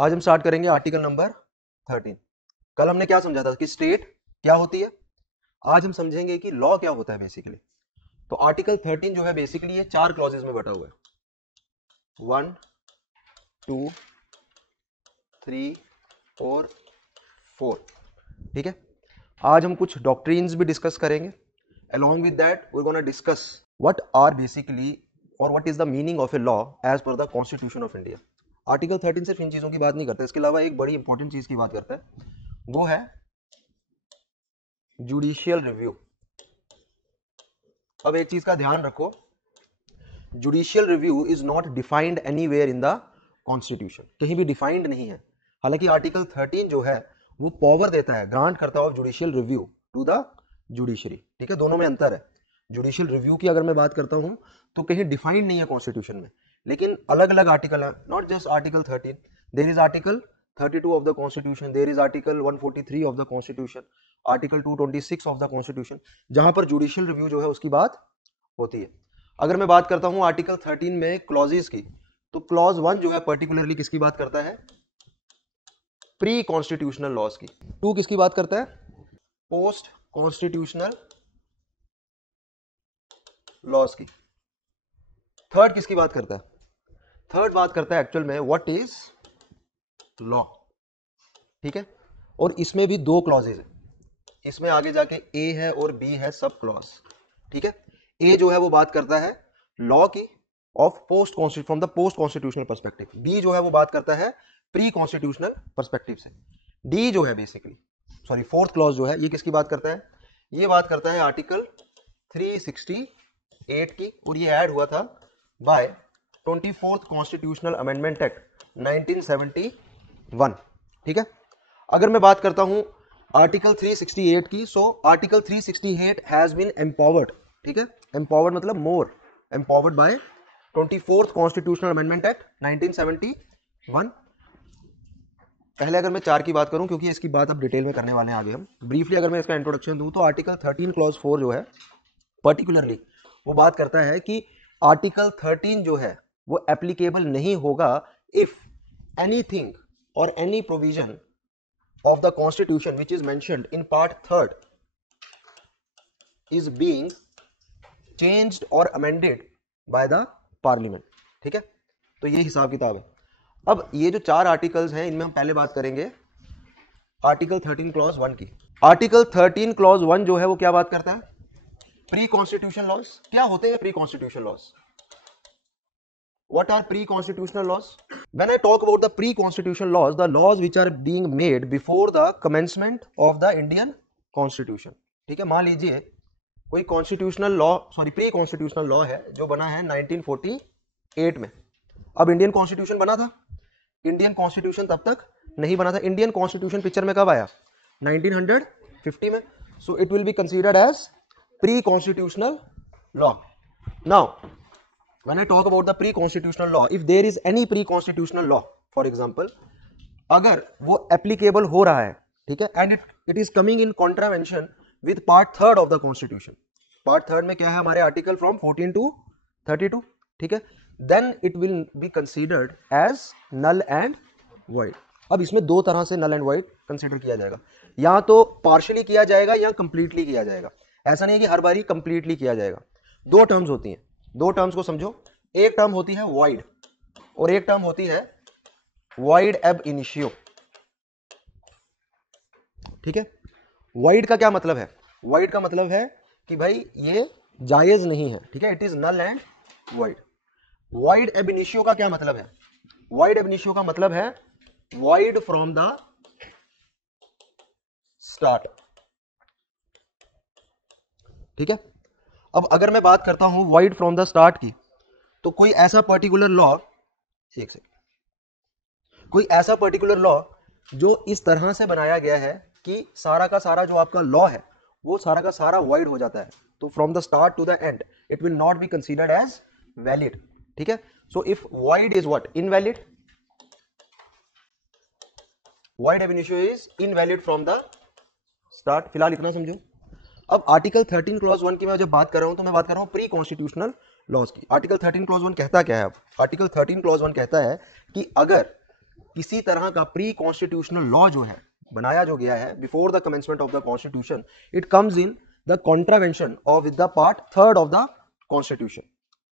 आज हम स्टार्ट करेंगे आर्टिकल नंबर 13। कल हमने क्या समझा था कि स्टेट क्या होती है, आज हम समझेंगे कि लॉ क्या होता है बेसिकली। तो आर्टिकल 13 जो है बेसिकली ये 4 क्लॉजेज में बटा हुआ है, 1 2 3 और 4। ठीक है, आज हम कुछ डॉक्ट्रिन्स भी डिस्कस करेंगे। along with that we're going to discuss what are basically or what is the meaning of a law as per the constitution of India। Article 13 सिर्फ इन चीजों की बात नहीं करता, इसके अलावा एक बड़ी इंपॉर्टेंट चीज की बात करता है, वो है जुडिशियल रिव्यू। अब एक चीज का ध्यान रखो, judicial review is not defined anywhere in the constitution, कहीं भी डिफाइंड नहीं है। हालांकि आर्टिकल 13 जो है वो पावर देता है, ग्रांट करता है judicial review to the judiciary. ठीक है, दोनों में अंतर है। जुडिशियल रिव्यू की अगर मैं बात करता हूं तो कहीं डिफाइंड नहीं है कॉन्स्टिट्यूशन में, लेकिन अलग अलग आर्टिकल है, not just article 13, there is article 32 of the constitution, there is article 143 of the constitution, article 226 of the constitution, जहां पर जुडिशियल रिव्यू जो है उसकी बात होती है। अगर मैं बात करता हूं आर्टिकल 13 में क्लॉजेस की, तो क्लॉज 1 जो है पर्टिकुलरली किसकी बात करता है, प्री कॉन्स्टिट्यूशनल लॉज की। 2 किसकी बात करता है, पोस्ट कॉन्स्टिट्यूशनल लॉज की। 3rd किसकी बात करता है, 3rd बात करता है एक्चुअल में व्हाट इज लॉ। ठीक है, और इसमें भी 2 क्लॉजेज है, इसमें आगे जाके ए है और बी है सब क्लॉज। ठीक है, ए जो है वो बात करता है लॉ की of post constitution from the post constitutional perspective, B जो है वो बात करता है प्री कॉन्स्टिट्यूशनल पर्सपेक्टिव से। डी जो है बेसिकली 4th क्लॉज जो है ये किसकी बात करता है, ये बात करता है आर्टिकल 368 की, और ये ऐड हुआ था bye 24th constitutional amendment act 1971। ठीक है, अगर मैं बात करता हूं आर्टिकल 368 की, so article 368 has been empowered. ठीक है, एम्पावर्ड मतलब more empowered by 24th constitutional amendment act 1971। पहले अगर मैं 4 की बात करूं, क्योंकि इसकी बात अब डिटेल में करने वाले हैं आगे हम, ब्रीफली अगर मैं इसका इंट्रोडक्शन दूं तो आर्टिकल 13 क्लॉज 4 जो है पर्टिकुलरली वो बात करता है कि आर्टिकल 13 जो है वो एप्लीकेबल नहीं होगा इफ एनीथिंग और any provision of the constitution which is mentioned in part 3rd is being changed or amended by the parliament। ठीक है, तो ये हिसाब किताब है। अब ये जो 4 आर्टिकल्स हैं इनमें हम पहले बात करेंगे आर्टिकल 13 क्लॉज 1 की। आर्टिकल 13 क्लॉज 1 जो है वो क्या बात करता है, प्री कॉन्स्टिट्यूशन लॉज। क्या होते हैं pre constitution laws, what are pre-constitutional laws? When I talk about the pre-constitutional laws, the laws which are being made before the commencement of the Indian Constitution। ठीक है, मान लीजिए कोई constitutional law pre constitutional law है जो बना है 1948 में। अब इंडियन कॉन्स्टिट्यूशन बना था, इंडियन कॉन्स्टिट्यूशन तब तक नहीं बना था। इंडियन कॉन्स्टिट्यूशन पिक्चर में कब आया, 1950 में। So it will be considered as pre constitutional law. Now when I talk about the pre-constitutional law, if there is any pre-constitutional law, for example, अगर वो applicable हो रहा है, ठीक है, and it is coming in contravention with part 3rd of the constitution, part 3rd में क्या है हमारे आर्टिकल फ्रॉम 14 to 32, ठीक है, then it will be considered as null and void। अब इसमें 2 तरह से null and void कंसिडर किया जाएगा, या तो पार्शियली किया जाएगा या कंप्लीटली किया जाएगा। ऐसा नहीं है कि हर बारी कंप्लीटली किया जाएगा। 2 टर्म्स होती हैं, 2 टर्म्स को समझो। एक टर्म होती है void और एक टर्म होती है void ab initio। ठीक है, void का क्या मतलब है, void का मतलब है कि भाई ये जायज नहीं है। ठीक है, it is null and void। void ab initio का क्या मतलब है, void ab initio का मतलब है void from the start। ठीक है, अब अगर मैं बात करता हूं void from the start की, तो कोई ऐसा पर्टिकुलर लॉ, एक सेकंड, कोई ऐसा पर्टिकुलर लॉ जो इस तरह से बनाया गया है कि सारा का सारा जो आपका लॉ है वो सारा का सारा void हो जाता है, तो from the start to the end it will not be considered as valid. ठीक है, so if void is what, invalid, void ab initio is invalid from the start. फिलहाल इतना समझो। अब आर्टिकल 13 क्लॉज 1 की मैं जब बात कर रहा हूं तो मैं बात कर रहा हूं प्री कॉन्स्टिट्यूशनल लॉज की। आर्टिकल 13 क्लॉज 1 कहता क्या है, अब आर्टिकल 13 क्लॉज 1 कहता है कि अगर किसी तरह का प्री कॉन्स्टिट्यूशनल लॉ जो है बनाया जो गया है before the commencement of the constitution, it comes in the contravention of the part third of the constitution,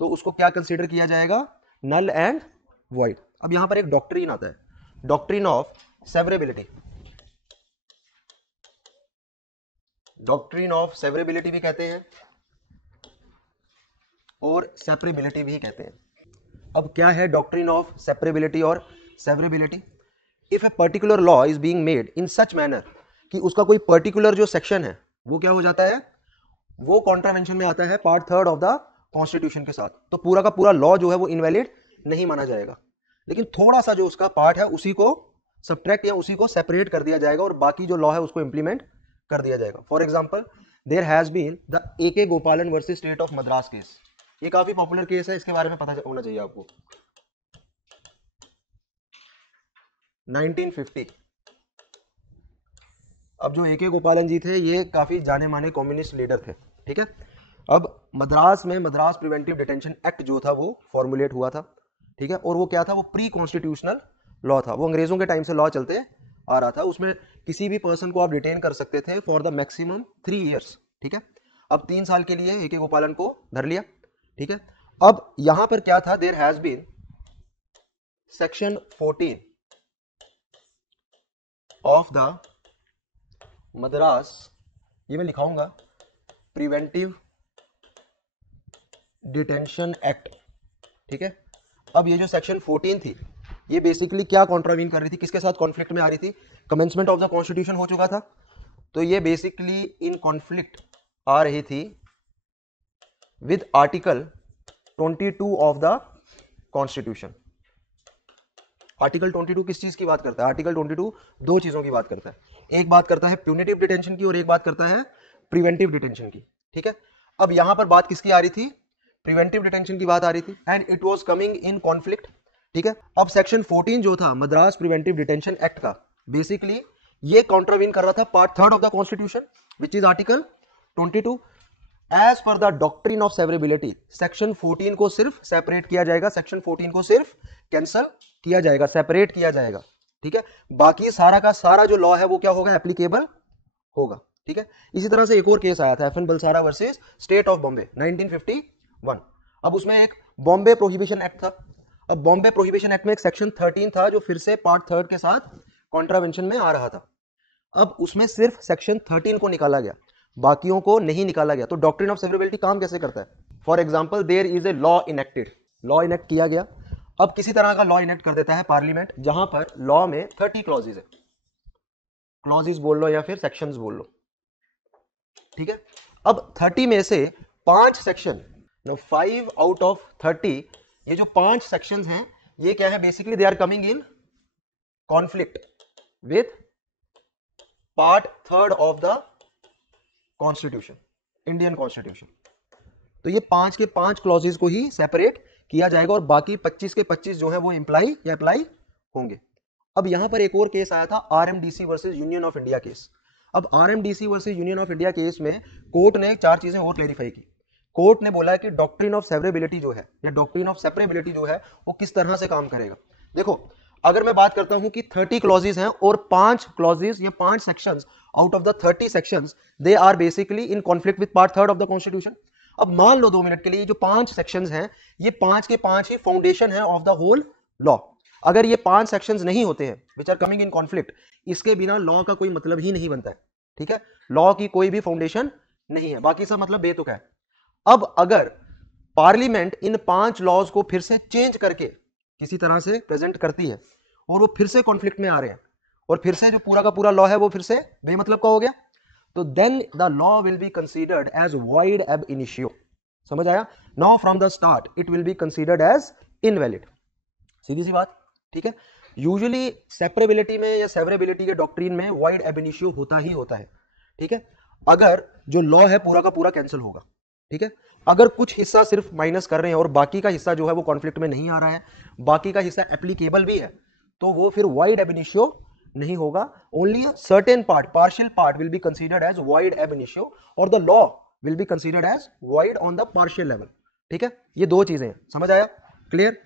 तो उसको क्या कंसीडर किया जाएगा, नल एंड वॉइड। अब यहां पर एक डॉक्ट्रिन आता है, doctrine of severability, doctrine of severability भी कहते हैं और सेपरेबिलिटी भी कहते हैं। अब क्या है डॉक्ट्रिन ऑफ सेपरेबिलिटी और severability? If a particular law is being made in such manner कि उसका कोई पर्टिकुलर जो सेक्शन है वो क्या हो जाता है, वो कॉन्ट्रावेंशन में आता है part third of the constitution के साथ, तो पूरा का पूरा लॉ जो है वो इनवैलिड नहीं माना जाएगा, लेकिन थोड़ा सा जो उसका पार्ट है उसी को सब्ट्रैक्ट या उसी को सेपरेट कर दिया जाएगा और बाकी जो लॉ है उसको इंप्लीमेंट कर दिया जाएगा। For example, there has been the AK Gopalan versus state of Madras case, ये काफी पॉपुलर केस है, इसके बारे में पता होना चाहिए आपको। 1950, अब जो AK गोपालन जी थे ये काफी जाने माने कम्युनिस्ट लीडर थे, ठीक है। अब मद्रास में मद्रास प्रिवेंटिव डिटेंशन एक्ट जो था वो फॉर्मुलेट हुआ था, ठीक है, और वो क्या था, वो प्री कॉन्स्टिट्यूशनल लॉ था, वो अंग्रेजों के टाइम से लॉ चलते आ रहा था। उसमें किसी भी पर्सन को आप डिटेन कर सकते थे फॉर द मैक्सिमम 3 years, ठीक है। अब 3 साल के लिए AK गोपालन को धर लिया, ठीक है। अब यहां पर क्या था, there has been section 14 of the Madras, ये मैं लिखाऊंगा, प्रिवेंटिव डिटेंशन एक्ट, ठीक है। अब ये जो सेक्शन 14 थी ये बेसिकली क्या कॉन्ट्रावीन कर रही थी, किसके साथ कॉन्फ्लिक्ट में आ रही थी, कमेंसमेंट ऑफ द कॉन्स्टिट्यूशन हो चुका था, तो ये बेसिकली इन कॉन्फ्लिक्ट आ रही थी with article 22 of the constitution. Article 22 किस चीज की बात करता है, आर्टिकल 22 दो चीजों की बात करता है, एक बात करता है प्यूनिटिव डिटेंशन की और एक बात करता है प्रिवेंटिव डिटेंशन की, ठीक है। अब यहां पर बात किसकी आ रही थी, प्रिवेंटिव डिटेंशन की बात आ रही थी, and it was coming in conflict, ठीक है। अब सेक्शन 14 जो था मद्रास प्रिवेंटिव डिटेंशन एक्ट का, बेसिकली ये कॉन्ट्रावीन कर रहा था part third of the constitution which is article 22। As per the doctrine of severability, section 14 को सिर्फ सेपरेट किया जाएगा, सेक्शन 14 को सिर्फ कैंसल किया जाएगा, सेपरेट किया जाएगा, ठीक है। बाकी सारा का सारा जो लॉ है वो क्या होगा, एप्लीकेबल होगा, ठीक है। इसी तरह से एक और केस आया था FN Balsara versus state of Bombay 1951। अब उसमें एक बॉम्बे प्रोहिबिशन एक्ट था। अब बॉम्बे प्रोहिबिशन एक्ट में एक सेक्शन 13 था जो फिर से पार्ट थर्ड के साथ कॉन्ट्रावेंशन में आ रहा था। अब उसमें सिर्फ सेक्शन 13 को निकाला गया, बाकियों को नहीं निकाला गया। तो डॉक्ट्रिन ऑफ सेवरेबिलिटी काम कैसे करता है, for example there is a law enacted, law enact किया गया। अब किसी तरह का लॉ इनेक्ट कर देता है पार्लियामेंट जहां पर लॉ में 30 क्लॉजेज है, क्लॉजेज बोल लो या फिर सेक्शंस बोल लो, ठीक है। अब 30 में से 5 सेक्शन, 5 आउट ऑफ 30, ये जो 5 सेक्शंस हैं ये क्या है, basically they are coming in conflict with part third of the constitution, Indian constitution. तो ये 5 के 5 क्लॉजेज को ही सेपरेट किया जाएगा और बाकी 25 के 25 जो है वो इंप्लाई या अप्लाई होंगे। अब यहां पर एक और केस आया था RMDC versus union of India case. अब RMDC versus union of India case में कोर्ट ने 4 चीजें और क्लैरिफाई की। कोर्ट ने बोला कि डॉक्ट्रिन ऑफ सेवरेबिलिटी जो है या डॉक्ट्रिन ऑफ सेपरेबिलिटी जो है वो किस तरह से काम करेगा। देखो, अगर मैं बात करता हूं कि 30 क्लॉजेज हैं और 5 क्लॉजेज या 5 sections out of the 30 sections they are basically in conflict with part third of the constitution. अब मान लो 2 मिनट के लिए जो 5 सेक्शंस हैं ये 5 के 5 ही फाउंडेशन है ऑफ द होल लॉ। अगर ये 5 सेक्शंस नहीं होते हैं which are coming in conflict, इसके बिना लॉ का कोई मतलब ही नहीं बनता है, ठीक है। लॉ की कोई भी फाउंडेशन नहीं है, बाकी सब मतलब बेतुका है। अब अगर पार्लियामेंट इन 5 लॉज को फिर से चेंज करके किसी तरह से प्रेजेंट करती है और वो फिर से कॉन्फ्लिक्ट में आ रहे हैं और फिर से जो पूरा का पूरा लॉ है वो फिर से बेमतलब का हो गया, तो then the law will be considered as void ab initio. समझ आया? Now from the start it will be considered as invalid. सीधी सी बात, ठीक है। यूजुअली सेपरेबिलिटी में या सेवरेबिलिटी के डॉक्ट्रिन में वाइड एब इनिशियो होता ही होता है, ठीक है। अगर जो लॉ है पूरा का पूरा कैंसिल होगा, ठीक है। अगर कुछ हिस्सा सिर्फ माइनस कर रहे हैं और बाकी का हिस्सा जो है वो कॉन्फ्लिक्ट में नहीं आ रहा है, बाकी का हिस्सा एप्लीकेबल भी है, तो वो फिर वाइड एब इनिशियो नहीं होगा। Only certain part, partial part will be considered as void ab initio और the law will be considered as void on the partial level, ठीक है। ये दो चीजें हैं, समझ आया? क्लियर?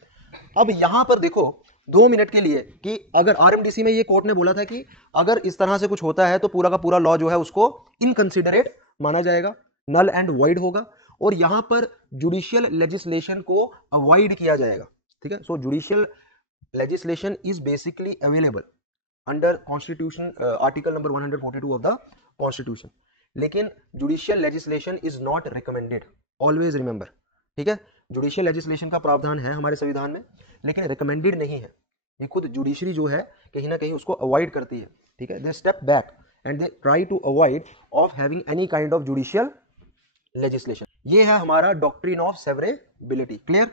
अब यहां पर देखो 2 मिनट के लिए कि अगर आरएमडीसी में ये कोर्ट ने बोला था कि अगर इस तरह से कुछ होता है तो पूरा का पूरा लॉ जो है उसको इनकंसिडरेट माना जाएगा, नल एंड वॉइड होगा, और यहां पर जुडिशियल लेजिस्लेशन को अवॉइड किया जाएगा। ठीक है, so judicial legislation is basically available under constitution article number 142 of the constitution, लेकिन judicial legislation is not recommended, always remember. ठीक है, जुडिशियल लेजिस्लेशन का प्रावधान है हमारे संविधान में, लेकिन रिकमेंडेड नहीं है। ये खुद जुडिशरी जो है कहीं ना कहीं उसको अवॉइड करती है। ठीक है, they step back and they try to avoid of having any kind of judicial legislation. ये है हमारा डॉक्ट्रिन ऑफ सेवरेबिलिटी। क्लियर?